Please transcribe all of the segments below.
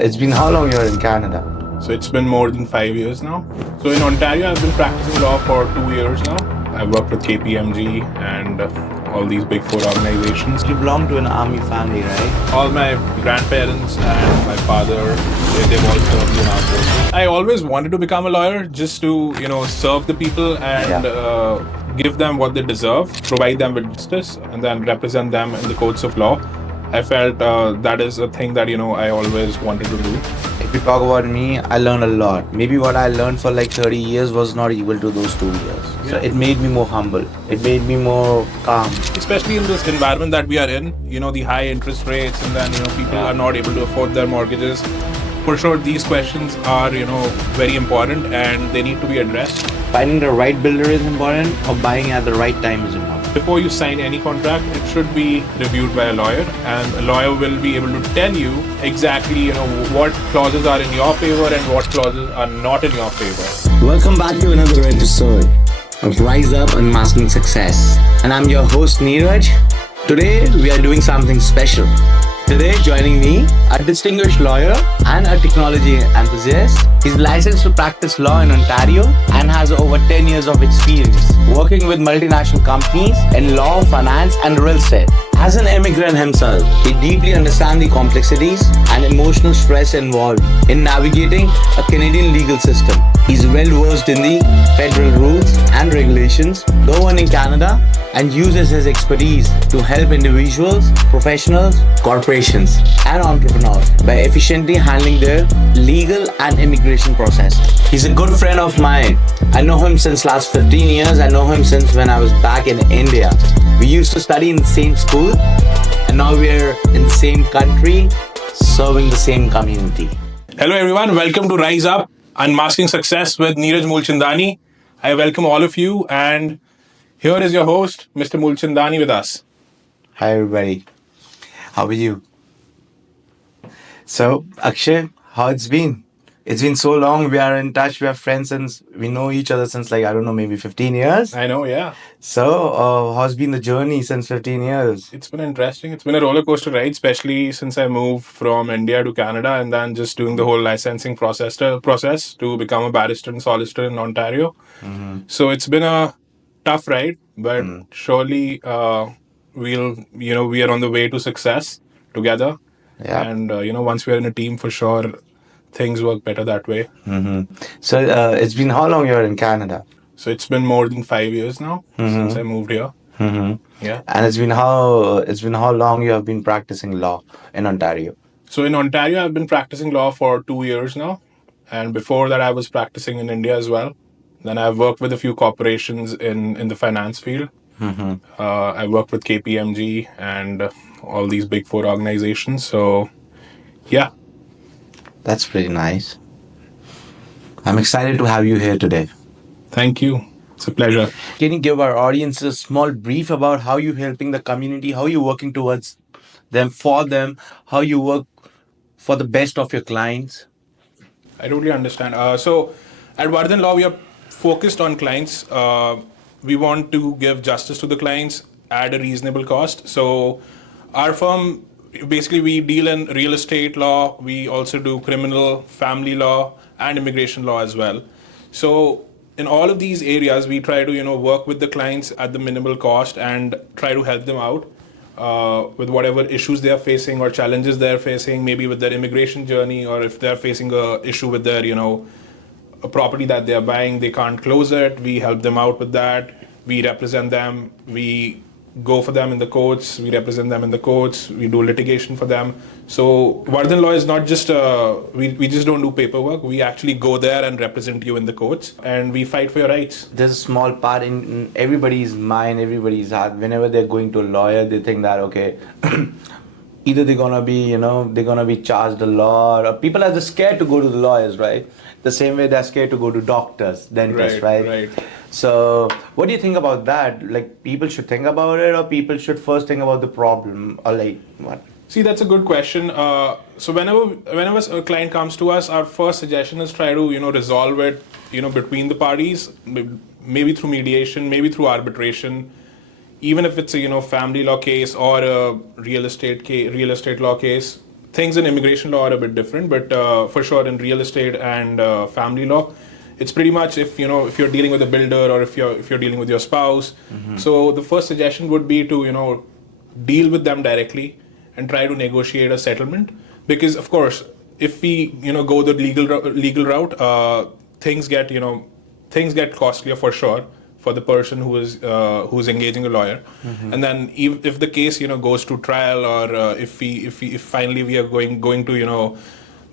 It's been how long you're in Canada? So it's been more than 5 years now. So in Ontario, I've been practicing law for 2 years now. I've worked with KPMG and all these big 4 organizations. You belong to an army family, right? All my grandparents and my father, they've all served in our forces. I always wanted to become a lawyer just to, serve the people and give them what they deserve, provide them with justice, and then represent them in the courts of law. I felt that is a thing that, I always wanted to do. If you talk about me, I learned a lot. Maybe what I learned for like 30 years was not equal to those 2 years. So it made me more humble. It made me more calm. Especially in this environment that we are in, the high interest rates, and then, people are not able to afford their mortgages. For sure, these questions are, very important and they need to be addressed. Finding the right builder is important, or buying at the right time is important. Before you sign any contract, it should be reviewed by a lawyer, and a lawyer will be able to tell you exactly, what clauses are in your favor and what clauses are not in your favor. Welcome back to another episode of Rise Up Unmasking Success. And I'm your host Neeraj. Today we are doing something special. Today joining me, a distinguished lawyer and a technology enthusiast. He's licensed to practice law in Ontario and has over 10 years of experience working with multinational companies in law, finance and real estate. As an immigrant himself, he deeply understands the complexities and emotional stress involved in navigating a Canadian legal system. He's well versed in the federal rules and regulations governed in Canada and uses his expertise to help individuals, professionals, corporations, and entrepreneurs by efficiently handling their legal and immigration process. He's a good friend of mine. I know him since last 15 years. I know him since when I was back in India. We used to study in the same school, and now we're in the same country, serving the same community. Hello everyone, welcome to Rise Up, Unmasking Success with Neeraj Mulchandani. I welcome all of you, and here is your host, Mr. Mulchandani, with us. Hi everybody. How are you? So, Akshay, how it's been? It's been so long. We are in touch. We are friends since we know each other since maybe 15 years. I know, yeah. So, how's been the journey since 15 years? It's been interesting. It's been a roller coaster ride, especially since I moved from India to Canada and then just doing the whole licensing process to become a barrister and solicitor in Ontario. So it's been a tough ride, but surely we are on the way to success together. Yeah. And, once we are in a team, for sure, things work better that way. So, it's been how long you're in Canada? So it's been more than 5 years now since I moved here. Yeah. And it's been how long you have been practicing law in Ontario? So in Ontario, I've been practicing law for 2 years now. And before that, I was practicing in India as well. Then I've worked with a few corporations in the finance field. I worked with KPMG and all these big 4 organizations. So, yeah. That's pretty nice. I'm excited to have you here today. Thank you. It's a pleasure. Can you give our audience a small brief about how you're helping the community, how you're working towards them, for them, how you work for the best of your clients? I totally understand. So at Vardhan Law, we are focused on clients. We want to give justice to the clients at a reasonable cost. So our firm, basically, we deal in real estate law. We also do criminal, family law, and immigration law as well. So in all of these areas, we try to, work with the clients at the minimal cost and try to help them out with whatever issues they are facing or challenges they're facing, maybe with their immigration journey, or if they're facing a issue with their, a property that they're buying, they can't close it. We help them out with that. We represent them. We go for them in the courts. We represent them in the courts. We do litigation for them. So Vardhan Law is not just, we just don't do paperwork. We actually go there and represent you in the courts, and we fight for your rights. There's a small part in everybody's mind, everybody's heart. Whenever they're going to a lawyer, they think that, okay, either they're gonna be charged a lot, or people are just scared to go to the lawyers, right? The same way they're scared to go to doctors, dentists, right? Right. So what do you think about that? Like, people should think about it, or people should first think about the problem, or like what? See, that's a good question. So whenever a client comes to us, our first suggestion is try to, resolve it, between the parties, maybe through mediation, maybe through arbitration. Even if it's a, family law case or a real estate law case, things in immigration law are a bit different, but for sure in real estate and family law, it's pretty much if you're dealing with a builder or if you're dealing with your spouse. So the first suggestion would be to deal with them directly and try to negotiate a settlement, because of course if we go the legal route, things get costlier for sure for the person who's engaging a lawyer. And then if the case goes to trial, or if finally we are going to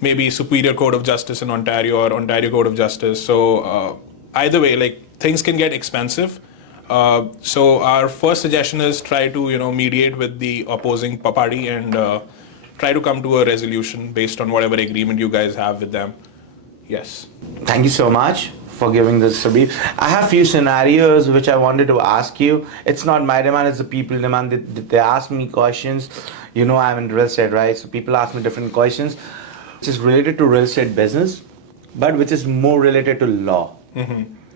maybe Superior Court of Justice in Ontario or Ontario Court of Justice, so either way, like, things can get expensive. So our first suggestion is try to mediate with the opposing party and try to come to a resolution based on whatever agreement you guys have with them. Yes. Thank you so much for giving this a brief. I have few scenarios which I wanted to ask you. It's not my demand, it's the people demand. They ask me questions. I'm in real estate, right? So people ask me different questions, which is related to real estate business, but which is more related to law.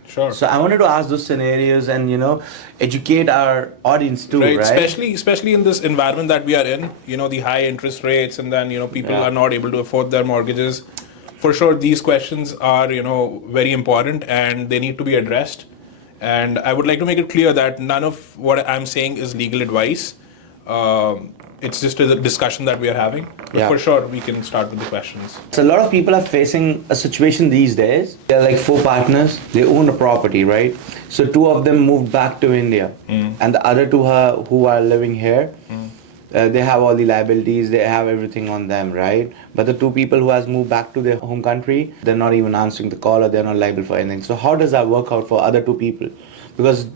Sure. So I wanted to ask those scenarios and educate our audience too, right? Especially in this environment that we are in, the high interest rates, and then people are not able to afford their mortgages. For sure, these questions are very important and they need to be addressed. And I would like to make it clear that none of what I'm saying is legal advice. It's just a discussion that we are having. But for sure, we can start with the questions. So a lot of people are facing a situation these days. They're like 4 partners. They own a property, right? So 2 of them moved back to India, and the other 2 who are living here, they have all the liabilities. They have everything on them, right? But the 2 people who has moved back to their home country, they're not even answering the call, or they're not liable for anything. So how does that work out for other 2 people? Because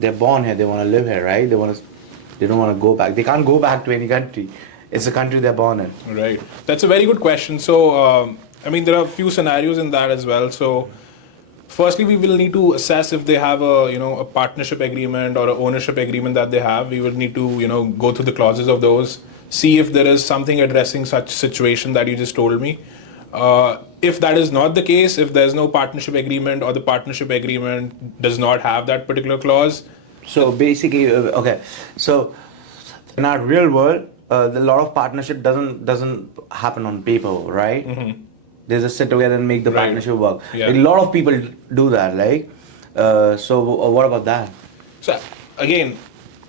they're born here, they want to live here, right? They don't want to go back. They can't go back to any country. It's the country they're born in. Right. That's a very good question. So, there are a few scenarios in that as well. So, firstly, we will need to assess if they have a partnership agreement or an ownership agreement that they have. We will need to go through the clauses of those, see if there is something addressing such situation that you just told me. If that is not the case, if there's no partnership agreement or the partnership agreement does not have that particular clause. So basically, okay. So in our real world, a lot of partnership doesn't happen on paper, right? They just sit together and make the partnership work. Yeah. Like, a lot of people do that, like. So what about that? So again,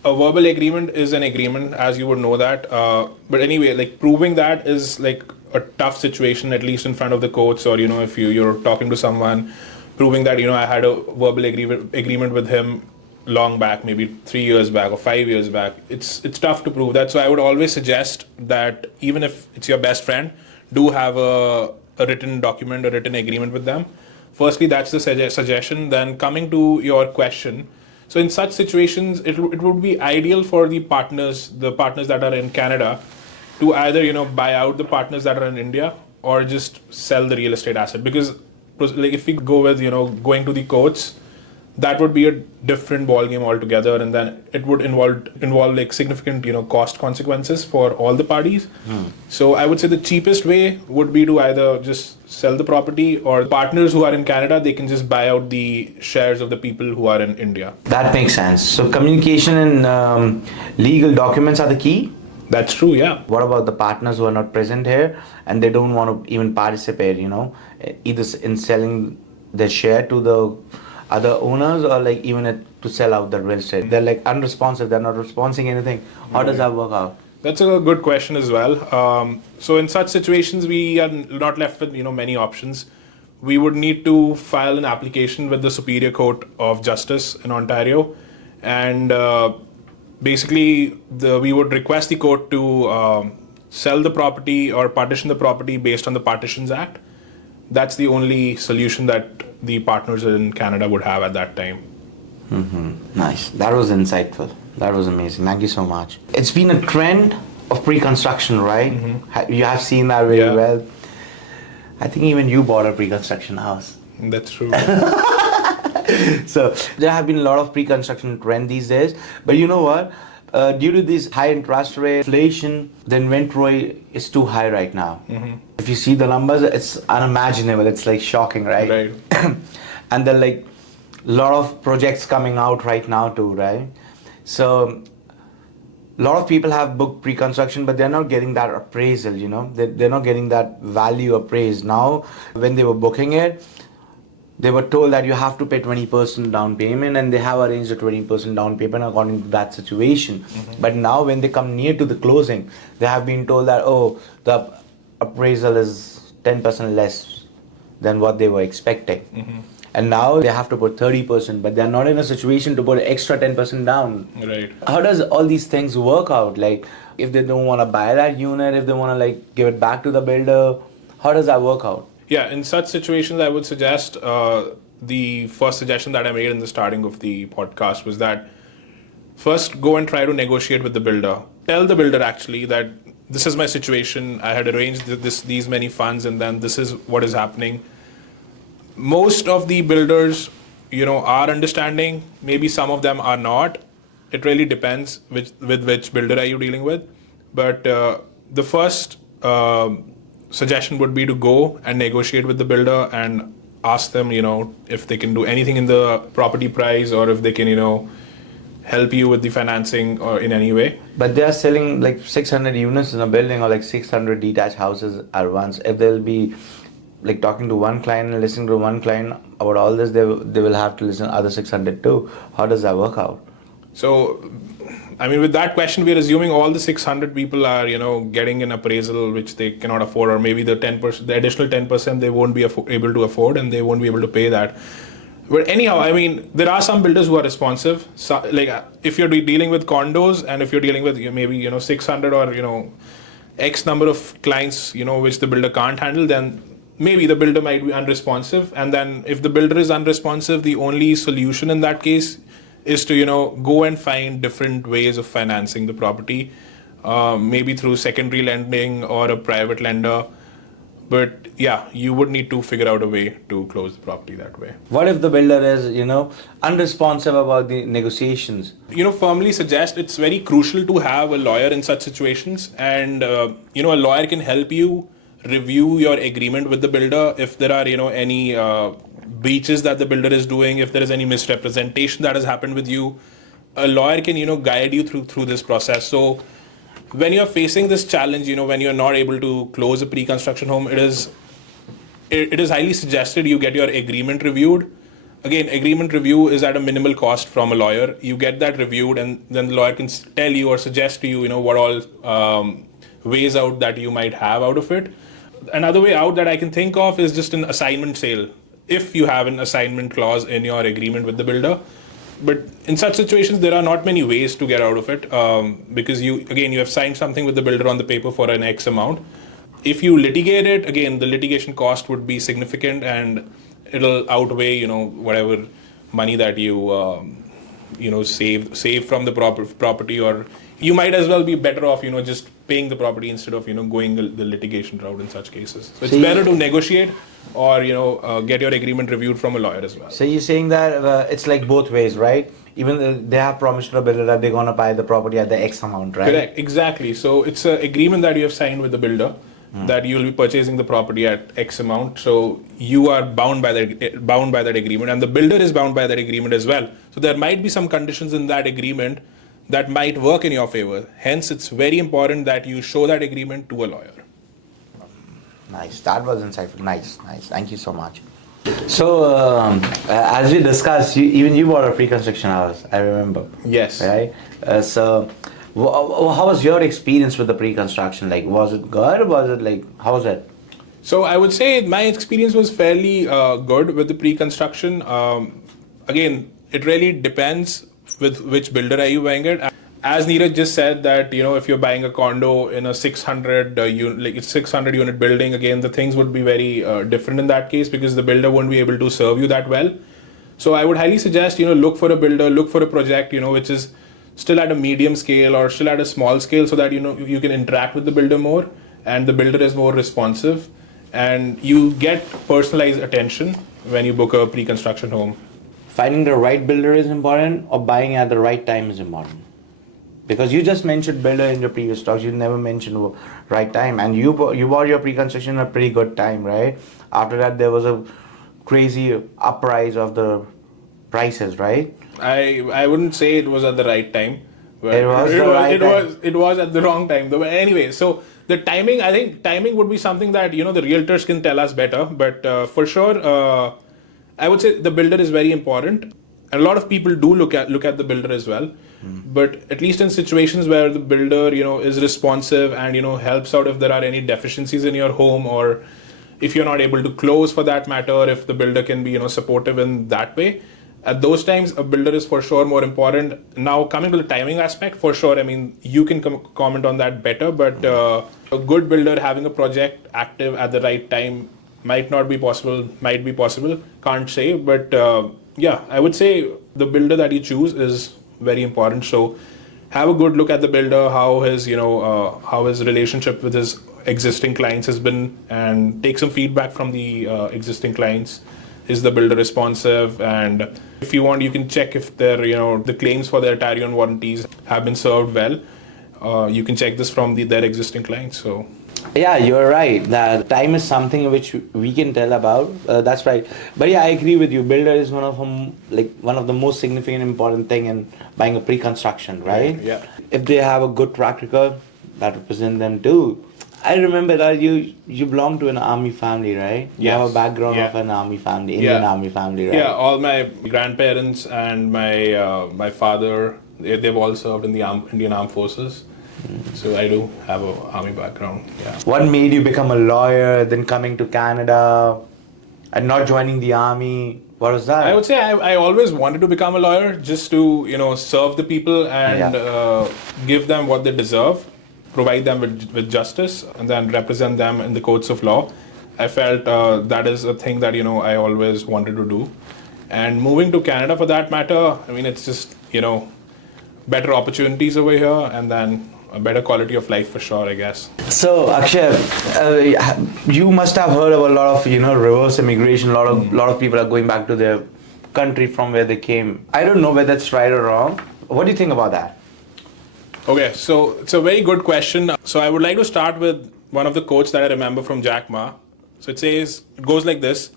a verbal agreement is an agreement, as you would know that. But anyway, like, proving that is like a tough situation, at least in front of the courts, or if you're talking to someone, proving that I had a verbal agreement with him long back, maybe 3 years back or 5 years back. It's tough to prove that. So I would always suggest that even if it's your best friend, do have a written document, a written agreement with them. Firstly, that's the suggestion. Then coming to your question, so in such situations, it would be ideal for the partners that are in Canada, to either buy out the partners that are in India, or just sell the real estate asset. Because like, if we go with going to the courts, that would be a different ball game altogether, and then it would involve like significant cost consequences for all the parties. So I would say the cheapest way would be to either just sell the property, or partners who are in Canada, they can just buy out the shares of the people who are in India. That makes sense. So communication and legal documents are the key. That's true, yeah. What about the partners who are not present here and they don't want to even participate, either in selling their share to the other owners, or like even to sell out the real estate? They're like unresponsive, they're not responding anything. How does that work out? That's a good question as well. So in such situations, we are not left with many options. We would need to file an application with the Superior Court of Justice in Ontario, and basically we would request the court to sell the property or partition the property based on the Partitions Act. That's the only solution that the partners in Canada would have at that time. Nice. That was insightful. That was amazing. Thank you so much. It's been a trend of pre-construction, right? You have seen that very well. I think even you bought a pre-construction house. That's true. So there have been a lot of pre-construction trend these days. But you know what? Due to this high interest rate, inflation, the inventory is too high right now. If you see the numbers, it's unimaginable. It's like shocking, right? Right. And there are like a lot of projects coming out right now too, right? So a lot of people have booked pre-construction, but they're not getting that appraisal, they're not getting that value appraised. Now, when they were booking it, they were told that you have to pay 20% down payment, and they have arranged a 20% down payment according to that situation. But now when they come near to the closing, they have been told that, oh, the appraisal is 10% less than what they were expecting. And now they have to put 30%, but they're not in a situation to put extra 10% down. Right. How does all these things work out? Like, if they don't want to buy that unit, if they want to like give it back to the builder, how does that work out? Yeah, in such situations, I would suggest the first suggestion that I made in the starting of the podcast was that first go and try to negotiate with the builder. Tell the builder actually that this is my situation. I had arranged these many funds, and then this is what is happening. Most of the builders, are understanding. Maybe some of them are not. It really depends with which builder are you dealing with. But the first suggestion would be to go and negotiate with the builder and ask them, if they can do anything in the property price, or if they can, help you with the financing or in any way. But they are selling like 600 units in a building, or like 600 detached houses at once. If they'll be like talking to one client and listening to one client about all this, they will have to listen to other 600 too. How does that work out? So, I mean, with that question, we're assuming all the 600 people are, getting an appraisal which they cannot afford, or maybe the 10%, the additional 10% they won't be able to afford, and they won't be able to pay that. But anyhow, I mean, there are some builders who are responsive. So, like, if you're dealing with condos, and if you're dealing with maybe 600 or X number of clients, which the builder can't handle, then maybe the builder might be unresponsive. And then if the builder is unresponsive, the only solution in that case is to go and find different ways of financing the property, maybe through secondary lending or a private lender. But yeah, you would need to figure out a way to close the property that way. What if the builder is unresponsive about the negotiations? Firmly suggest it's very crucial to have a lawyer in such situations, and a lawyer can help you review your agreement with the builder if there are any breaches that the builder is doing, if there is any misrepresentation that has happened with you. A lawyer can guide you through this process. So when you're facing this challenge, when you're not able to close a pre-construction home, it is highly suggested you get your agreement reviewed. Again, agreement review is at a minimal cost from a lawyer. You get that reviewed, and then the lawyer can tell you or suggest to you, what all ways out that you might have out of it. Another way out that I can think of is just an assignment sale, if you have an assignment clause in your agreement with the builder. But in such situations, there are not many ways to get out of it, because you have signed something with the builder on the paper for an X amount. If you litigate it, again, the litigation cost would be significant, and it'll outweigh whatever money that you save from the property, or you might as well be better off just paying the property instead of going the litigation route in such cases. So it's better to negotiate, or get your agreement reviewed from a lawyer as well. So you're saying that it's like both ways, right? Even they have promised to the builder that they're going to buy the property at the X amount, right? Correct, exactly. So it's an agreement that you have signed with the builder, that you'll be purchasing the property at X amount. So you are bound by that agreement, and the builder is bound by that agreement as well. So there might be some conditions in that agreement that might work in your favor. Hence, it's very important that you show that agreement to a lawyer. Nice. That was insightful. Nice. Thank you so much. So, as we discussed, even you bought a pre-construction house, I remember. Yes. Right? So, how was your experience with the pre-construction? Like, was it good? Was it like, how was it? So, I would say my experience was fairly good with the pre-construction. Again, it really depends with which builder are you buying it. As Neeraj just said that, if you're buying a condo in a 600 unit building, again, the things would be very different in that case, because the builder won't be able to serve you that well. So I would highly suggest, look for a builder, look for a project, which is still at a medium scale or still at a small scale, so that, you can interact with the builder more, and the builder is more responsive, and you get personalized attention when you book a pre-construction home. Finding the right builder is important, or buying at the right time is important? Because you just mentioned builder in your previous talks, you never mentioned right time, and you bought your pre-construction at a pretty good time, right? After that, there was a crazy uprise of the prices, right? I wouldn't say it was at the right time. But It was the right time. it was at the wrong time though. But anyway, so the timing, I think timing would be something that the realtors can tell us better. But for sure, I would say the builder is very important. And a lot of people do look at the builder as well. But at least in situations where the builder is responsive and helps out if there are any deficiencies in your home, or if you're not able to close for that matter, if the builder can be supportive in that way, at those times a builder is for sure more important. Now coming to the timing aspect, for sure, I mean, you can comment on that better, but a good builder having a project active at the right time might be possible, can't say, but yeah, I would say the builder that you choose is very important. So have a good look at the builder, how his relationship with his existing clients has been, and take some feedback from the existing clients. Is the builder responsive? And if you want, you can check if their the claims for their Tyrion warranties have been served well. You can check this from their existing clients. So Yeah, you're right. That time is something which we can tell about. That's right. But yeah, I agree with you. Builder is one of the most significant, important thing in buying a pre-construction, right? Yeah. If they have a good track record, that represent them too. I remember that you belong to an army family, right? You have a Yes. background Yeah. of an army family, Indian Yeah. army family, right? Yeah, all my grandparents and my father, they've all served in the Indian Armed Forces. So I do have a army background. Yeah. What made you become a lawyer, then coming to Canada, and not joining the army? What was that? I would say I always wanted to become a lawyer, just to serve the people and give them what they deserve, provide them with justice, and then represent them in the courts of law. I felt that is a thing that I always wanted to do. And moving to Canada for that matter, I mean, it's just better opportunities over here, and then a better quality of life for sure, I guess. So Akshay, you must have heard of a lot of reverse immigration. Lot of people are going back to their country from where they came. I don't know whether that's right or wrong. What do you think about that? Okay, so it's a very good question. So I would like to start with one of the quotes that I remember from Jack Ma. So it goes like this: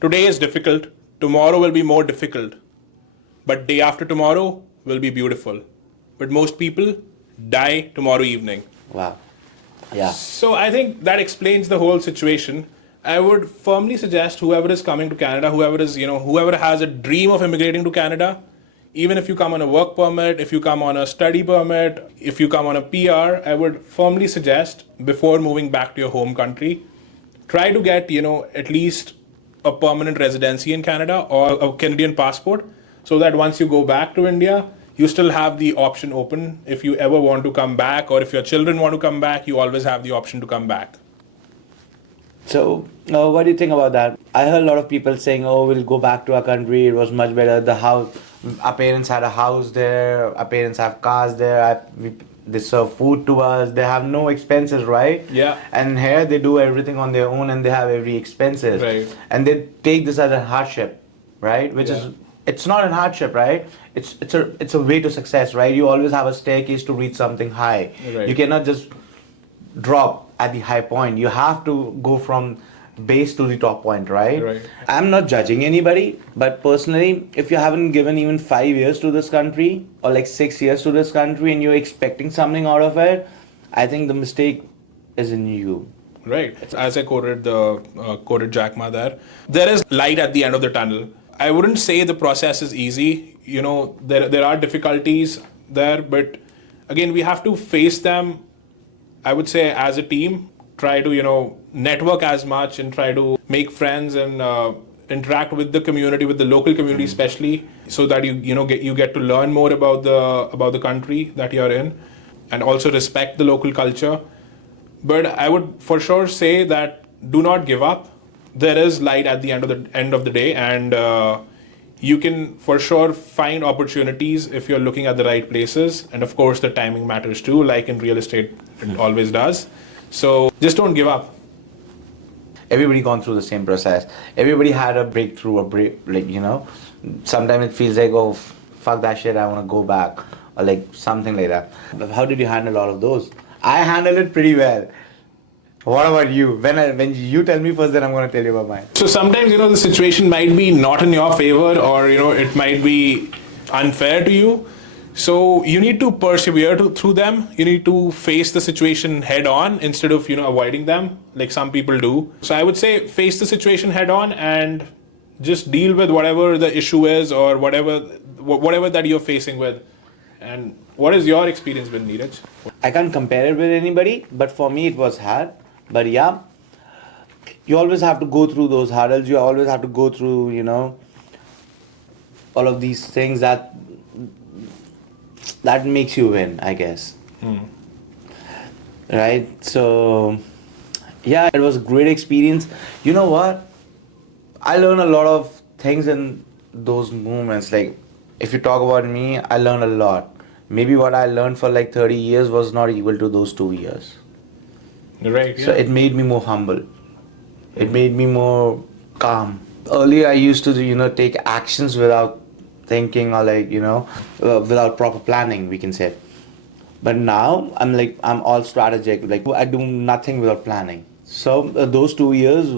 "Today is difficult. Tomorrow will be more difficult. But day after tomorrow will be beautiful. But most people die tomorrow evening." Wow. Yeah. So I think that explains the whole situation. I would firmly suggest whoever is coming to Canada, whoever has a dream of immigrating to Canada, even if you come on a work permit, if you come on a study permit, if you come on a PR, I would firmly suggest before moving back to your home country, try to get, at least a permanent residency in Canada or a Canadian passport, so that once you go back to India, you still have the option open. If you ever want to come back, or if your children want to come back, you always have the option to come back. So, what do you think about that? I heard a lot of people saying, "Oh, we'll go back to our country. It was much better. The house, our parents had a house there. Our parents have cars there. They serve food to us. They have no expenses, right? Yeah. And here they do everything on their own, and they have every expenses. Right. And they take this as a hardship, right? Which is, it's not a hardship, right? It's a way to success, right? You always have a staircase to reach something high. Right. You cannot just drop at the high point. You have to go from base to the top point, right? Right. I'm not judging anybody, but personally, if you haven't given even 5 years to this country, or like 6 years to this country, and you're expecting something out of it, I think the mistake is in you. Right. As I quoted Jack Ma there is light at the end of the tunnel. I wouldn't say the process is easy. There are difficulties there, but again, we have to face them. I would say as a team, try to network as much and try to make friends and interact with the community, with the local community especially, so that you get to learn more about the country that you're in, and also respect the local culture. But I would for sure say that do not give up. There is light at the end of the day, and you can for sure find opportunities if you're looking at the right places. And of course, the timing matters too, like in real estate, it always does. So just don't give up. Everybody gone through the same process. Everybody had a breakthrough, Sometimes it feels like, oh, fuck that shit, I want to go back, or like something like that. But how did you handle all of those? I handled it pretty well. What about you? When you tell me first, then I'm going to tell you about mine. So sometimes, the situation might be not in your favor, or, it might be unfair to you. So you need to persevere through them. You need to face the situation head on instead of avoiding them like some people do. So I would say face the situation head on and just deal with whatever the issue is or whatever that you're facing with. And what is your experience with Neeraj? I can't compare it with anybody, but for me it was hard. But yeah, you always have to go through those hurdles. You always have to go through, all of these things that makes you win, I guess. Right? So yeah, it was a great experience. You know what? I learned a lot of things in those moments. Like, if you talk about me, I learned a lot. Maybe what I learned for like 30 years was not equal to those 2 years. Right. Yeah. So it made me more humble. It made me more calm. Earlier, I used to, take actions without thinking or without proper planning, we can say. But now I'm all strategic. Like, I do nothing without planning. So those 2 years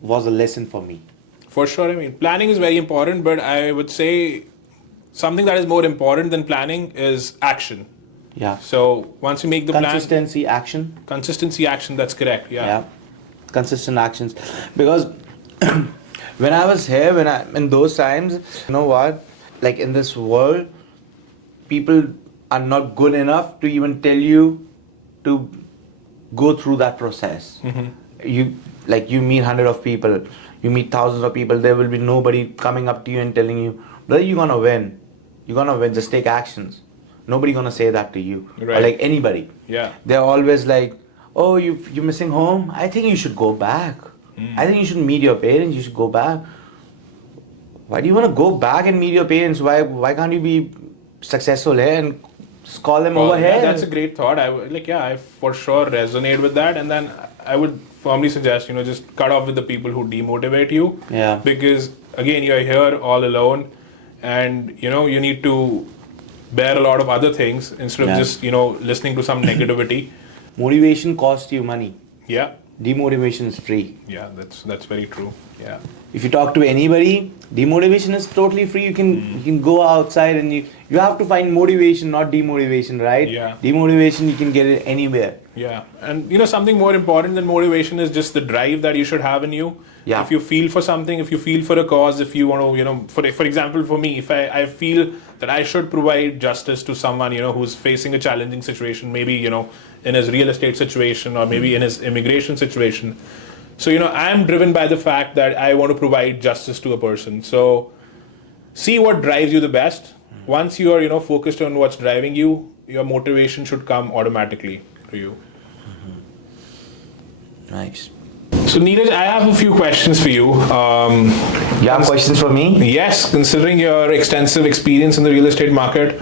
was a lesson for me. For sure. I mean, planning is very important, but I would say something that is more important than planning is action. Yeah. So once you make the Consistency, action. Consistency, action. That's correct. Yeah. Yeah. Consistent actions. Because when I was here, in those times, you know what? Like, in this world, people are not good enough to even tell you to go through that process. You meet hundred of people, you meet thousands of people. There will be nobody coming up to you and telling you, brother, you're gonna win. You're gonna win. Just take actions. Nobody gonna say that to you. Right. Or like anybody. Yeah. They're always like, oh, you're missing home. I think you should go back. I think you should meet your parents. You should go back. Why do you want to go back and meet your parents? Why can't you be successful here and just call them over yeah, here? that's a great thought. I for sure resonate with that, and then I would firmly suggest just cut off with the people who demotivate you. Yeah. Because again, you're here all alone, and you need to bear a lot of other things instead of just listening to some negativity. Motivation costs you money. Yeah. Demotivation is free. Yeah, that's very true. Yeah. If you talk to anybody, demotivation is totally free. You can go outside and you have to find motivation, not demotivation, right? Yeah. Demotivation, you can get it anywhere. Yeah, and something more important than motivation is just the drive that you should have in you. Yeah. If you feel for something, if you feel for a cause, if you want to, for example, for me, if I feel that I should provide justice to someone, who's facing a challenging situation, maybe, in his real estate situation or maybe in his immigration situation. So, I'm driven by the fact that I want to provide justice to a person. So, see what drives you the best. Once you are, focused on what's driving you, your motivation should come automatically to you. Nice. So Neeraj, I have a few questions for you. You have questions for me? Yes, considering your extensive experience in the real estate market,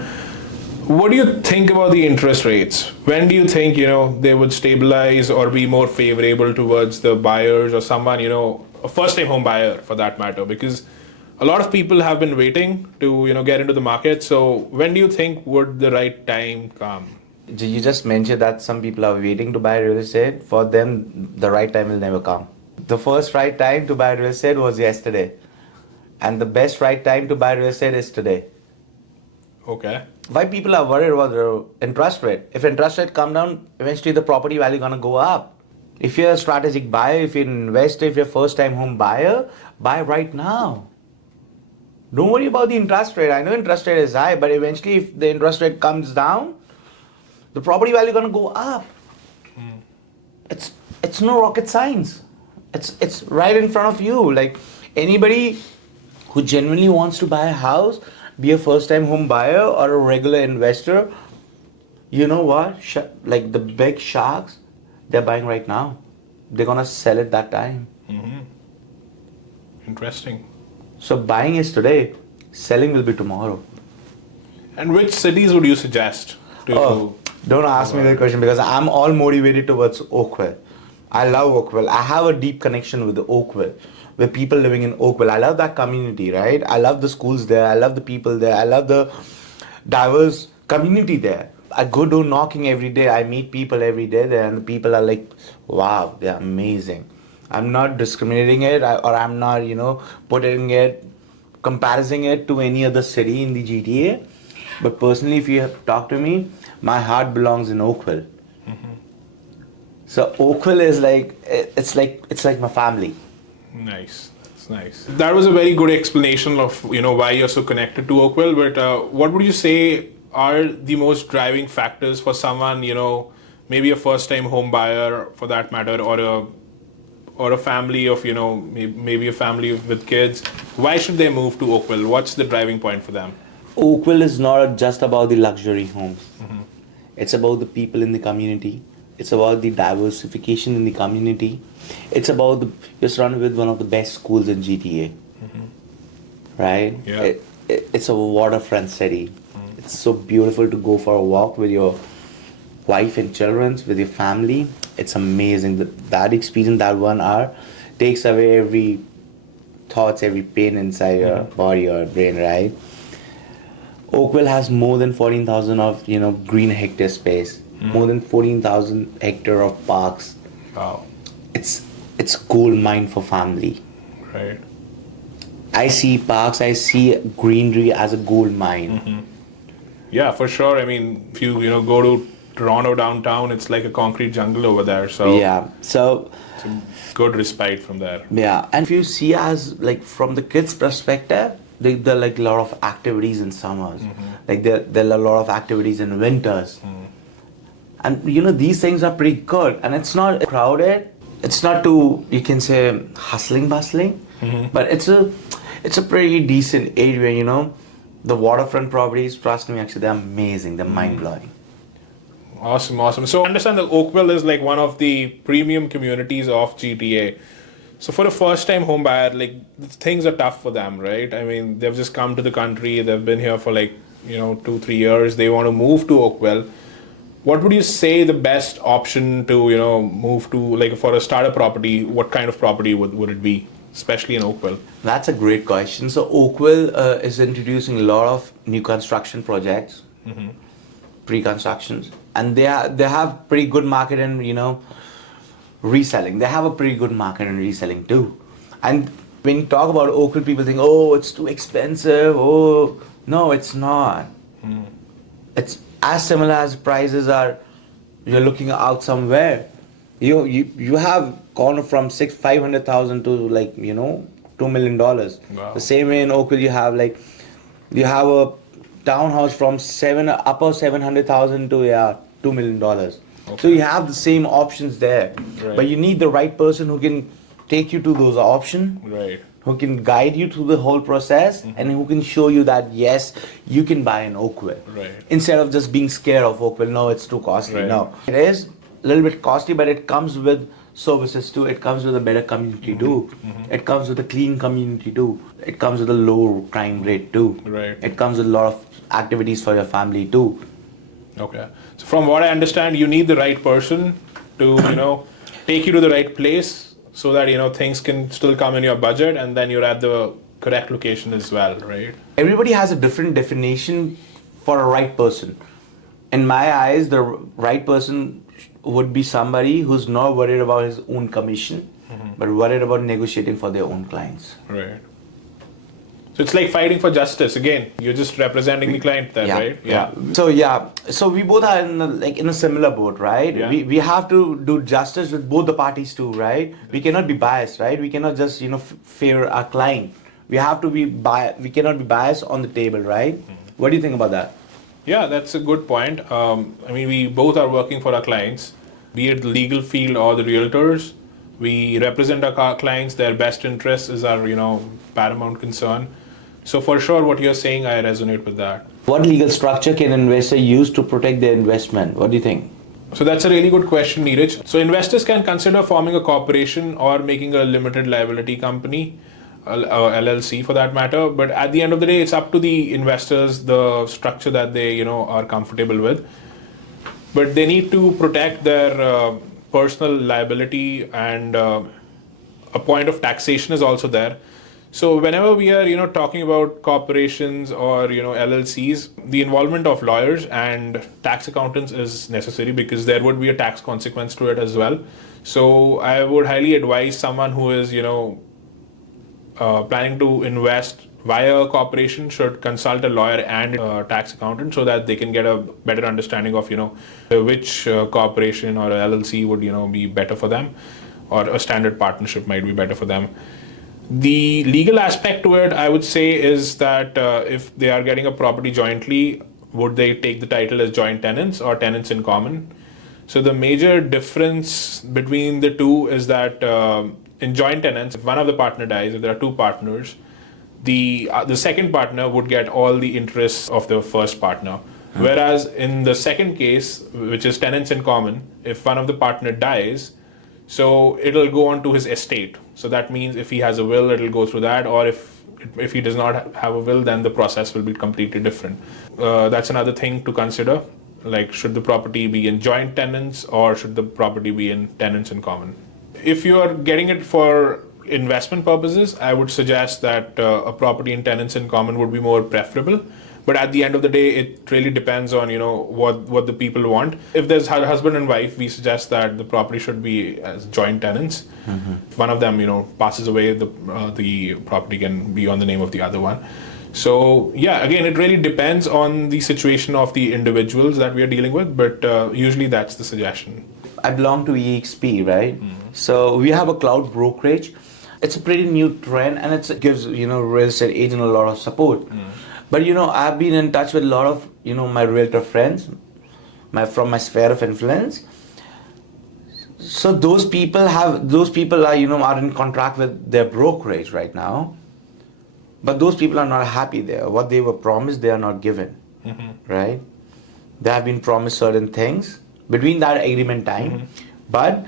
what do you think about the interest rates? When do you think, they would stabilize or be more favorable towards the buyers or someone, a first-time home buyer for that matter? Because a lot of people have been waiting to, get into the market. So when do you think would the right time come? You just mentioned that some people are waiting to buy real estate. For them, the right time will never come. The first right time to buy real estate was yesterday. And the best right time to buy real estate is today. Okay. Why people are worried about the interest rate? If interest rate come down, eventually the property value gonna go up. If you're a strategic buyer, if you're an investor, if you're a first-time home buyer, buy right now. Don't worry about the interest rate. I know interest rate is high, but eventually if the interest rate comes down, the property value gonna go up. It's no rocket science. It's right in front of you. Like, anybody who genuinely wants to buy a house, be a first-time home buyer or a regular investor, you know what? Like the big sharks, they're buying right now. They're gonna sell it that time. Interesting. So buying is today, selling will be tomorrow. And which cities would you suggest to? Don't ask me that question because I'm all motivated towards Oakville. I love Oakville. I have a deep connection with Oakville, with people living in Oakville. I love that community, right? I love the schools there. I love the people there. I love the diverse community there. I go door knocking every day. I meet people every day there, and the people are like, wow, they're amazing. I'm not discriminating it, or I'm not, comparing it to any other city in the GTA. But personally, if you talk to me, my heart belongs in Oakville. So Oakville is like it's like my family. Nice. That's nice. That was a very good explanation of why you're so connected to Oakville. But what would you say are the most driving factors for someone maybe a first-time home buyer for that matter, or a family of maybe a family with kids? Why should they move to Oakville? What's the driving point for them? Oakville is not just about the luxury homes. It's about the people in the community. It's about the diversification in the community. It's about you're surrounded with one of the best schools in GTA, right? Yeah. It's a waterfront city. It's so beautiful to go for a walk with your wife and children, with your family. It's amazing. That experience, that 1 hour, takes away every thoughts, every pain inside your body or brain, right? Oakville has more than 14,000 of green hectare space, more than 14,000 hectare of parks. Wow. It's gold mine for family. Right. I see parks, I see greenery as a gold mine. Yeah, for sure. I mean, if you go to Toronto downtown, it's like a concrete jungle over there. So Yeah. So it's a good respite from there. yeah, and if you see as like from the kids' perspective, there are like a lot of activities in summers. Like there are a lot of activities in winters. And these things are pretty good, and it's not crowded. It's not too, you can say, hustling bustling, but it's a pretty decent area. The waterfront properties, trust me, actually they're amazing. They're mind blowing. Awesome. So I understand that Oakville is like one of the premium communities of GTA. So for a first-time home buyer, like things are tough for them, right? I mean, they've just come to the country. They've been here for 2-3 years. They want to move to Oakville. What would you say the best option to move to, like for a starter property? What kind of property would it be, especially in Oakville? That's a great question. So Oakville is introducing a lot of new construction projects, pre-constructions, and they have pretty good market in reselling. They have a pretty good market in reselling too. And when you talk about Oakville, people think, oh, it's too expensive. Oh, no, it's not. It's as similar as prices are. You're looking out somewhere. You have gone from 500,000 to $2 million. Wow. The same way in Oakville, you have a townhouse from upper 700,000 to $2 million. Okay. So you have the same options there, Right. but you need the right person who can take you to those options, Right. who can guide you through the whole process, and who can show you that yes, you can buy in Oakville. Right. Instead of just being scared of Oakville, no, it's too costly. Right. No, it is a little bit costly, but it comes with services too. It comes with a better community too. It comes with a clean community too. It comes with a low crime rate too. Right. It comes with a lot of activities for your family too. Okay. So from what I understand, you need the right person to take you to the right place so that things can still come in your budget, and then you're at the correct location as well, right? Everybody has a different definition for a right person. In my eyes, the right person would be somebody who's not worried about his own commission, but worried about negotiating for their own clients. Right. So it's like fighting for justice. Again, you're just representing the client there, right? So we both are in a similar boat, right? Yeah. We have to do justice with both the parties too, right? We cannot be biased, right? We cannot just favor our client. We have to be we cannot be biased on the table, right? What do you think about that? Yeah, that's a good point. I mean, we both are working for our clients, be it the legal field or the realtors. We represent our clients. Their best interest is our paramount concern. So for sure, what you're saying, I resonate with that. What legal structure can an investor use to protect their investment? What do you think? So that's a really good question, Neeraj. So investors can consider forming a corporation or making a limited liability company, LLC for that matter. But at the end of the day, it's up to the investors, the structure that they are comfortable with. But they need to protect their personal liability, and a point of taxation is also there. So whenever we are talking about corporations or LLCs, the involvement of lawyers and tax accountants is necessary, because there would be a tax consequence to it as well. So I would highly advise someone who is planning to invest via a corporation should consult a lawyer and a tax accountant so that they can get a better understanding of which corporation or LLC would be better for them, or a standard partnership might be better for them. The legal aspect to it, I would say, is that if they are getting a property jointly, would they take the title as joint tenants or tenants in common? So the major difference between the two is that in joint tenants, if one of the partner dies, if there are two partners, the second partner would get all the interests of the first partner. Whereas in the second case, which is tenants in common, if one of the partner dies, so it'll go on to his estate. So that means if he has a will, it'll go through that, or if he does not have a will, then the process will be completely different. That's another thing to consider. Like, should the property be in joint tenants or should the property be in tenants in common? If you are getting it for investment purposes, I would suggest that a property in tenants in common would be more preferable. But at the end of the day, it really depends on what the people want. If there's husband and wife, we suggest that the property should be as joint tenants. If one of them passes away, the property can be on the name of the other one. So yeah, again, it really depends on the situation of the individuals that we are dealing with, but usually that's the suggestion. I belong to EXP, right? So we have a cloud brokerage. It's a pretty new trend, and it gives real estate agent a lot of support. But I've been in touch with a lot of my realtor friends, from my sphere of influence. So those people are are in contract with their brokerage right now, but those people are not happy there. What they were promised, they are not given, right? They have been promised certain things between that agreement time, but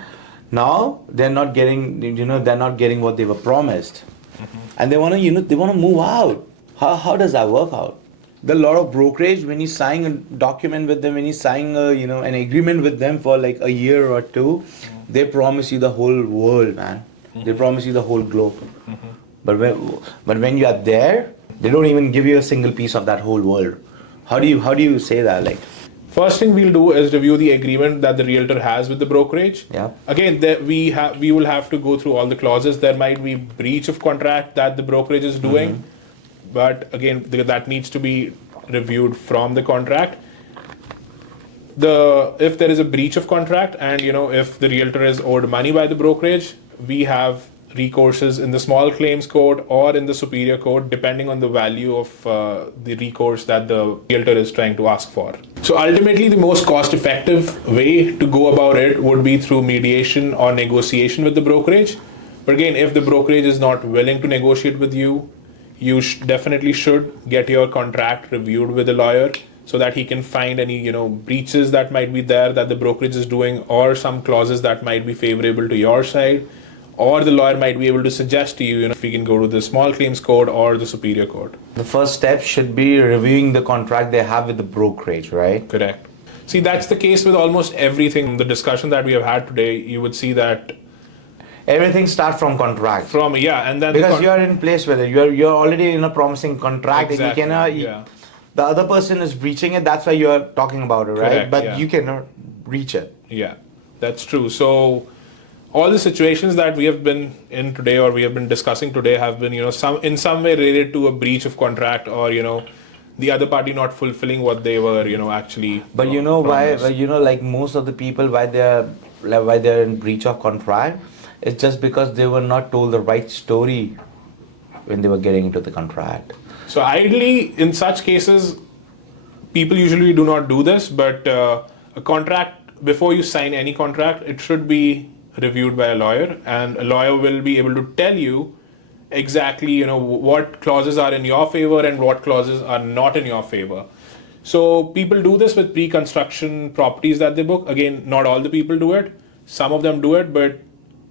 now they're not getting what they were promised, and they want to move out. How does that work out? There are a lot of brokerage, when you sign a document with them, when you sign an agreement with them for like a year or two, they promise you the whole world, man. They promise you the whole globe. But when you are there, they don't even give you a single piece of that whole world. How do you say that? Like, first thing we'll do is review the agreement that the realtor has with the brokerage. Yeah. Again, we will have to go through all the clauses. There might be breach of contract that the brokerage is doing. But again, that needs to be reviewed from the contract. If there is a breach of contract and if the realtor is owed money by the brokerage, we have recourses in the small claims code or in the superior code, depending on the value of the recourse that the realtor is trying to ask for. So ultimately, the most cost-effective way to go about it would be through mediation or negotiation with the brokerage. But again, if the brokerage is not willing to negotiate with you, you definitely should get your contract reviewed with a lawyer so that he can find any breaches that might be there that the brokerage is doing, or some clauses that might be favorable to your side, or the lawyer might be able to suggest to you if we can go to the small claims code or the superior code. the first step should be reviewing the contract they have with the brokerage, right? Correct. See, that's the case with almost everything. The discussion that we have had today, you would see that Everything starts from contract. and then Because you are in place with it. You're already in a promising contract. Exactly, And the other person is breaching it. That's why you're talking about it, right? Correct, But you cannot breach it. Yeah, that's true. So all the situations that we have been in today, or we have been discussing today, have been in some way related to a breach of contract, or the other party not fulfilling what they were actually. But why? Well, like most of the people, why they're in breach of contract, it's just because they were not told the right story when they were getting into the contract. So ideally, in such cases, people usually do not do this, but a contract, before you sign any contract, it should be reviewed by a lawyer, and a lawyer will be able to tell you exactly what clauses are in your favor and what clauses are not in your favor. So people do this with pre-construction properties that they book. Again, not all the people do it. Some of them do it, but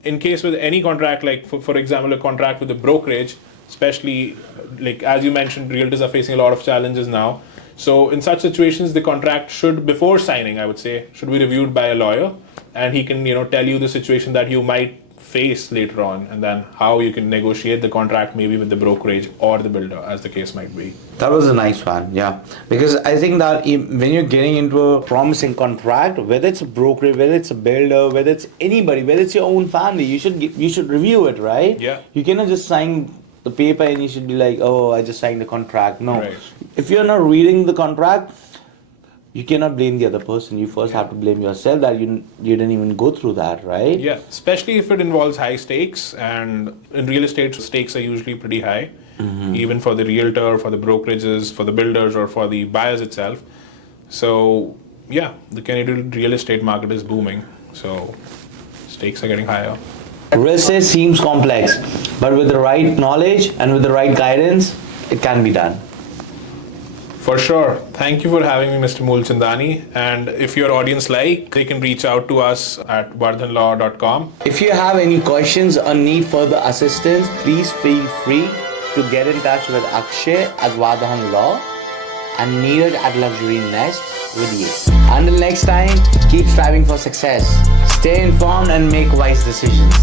in case with any contract, like for example, a contract with a brokerage, especially like as you mentioned, realtors are facing a lot of challenges now. So in such situations, the contract should, before signing, I would say, should be reviewed by a lawyer, and he can tell you the situation that you might face later on, and then how you can negotiate the contract maybe with the brokerage or the builder, as the case might be. That was a nice one, yeah. Because I think that when you're getting into a promising contract, whether it's a brokerage, whether it's a builder, whether it's anybody, whether it's your own family, you should review it, right? Yeah. You cannot just sign the paper and you should be like, oh, I just signed a contract. No. Right. If you're not reading the contract, you cannot blame the other person. You first have to blame yourself that you didn't even go through that, right? Yeah, especially if it involves high stakes, and in real estate, stakes are usually pretty high, even for the realtor, for the brokerages, for the builders, or for the buyers itself. So, yeah, the Canadian real estate market is booming, so stakes are getting higher. Real estate seems complex, but with the right knowledge and with the right guidance, it can be done. For sure. Thank you for having me, Mr. Mulchandani. And if your audience like, they can reach out to us at vardhanlaw.com. If you have any questions or need further assistance, please feel free to get in touch with Akshay at Vardhan Law and Neeraj at Luxury Nest with you. Until next time, keep striving for success. Stay informed and make wise decisions.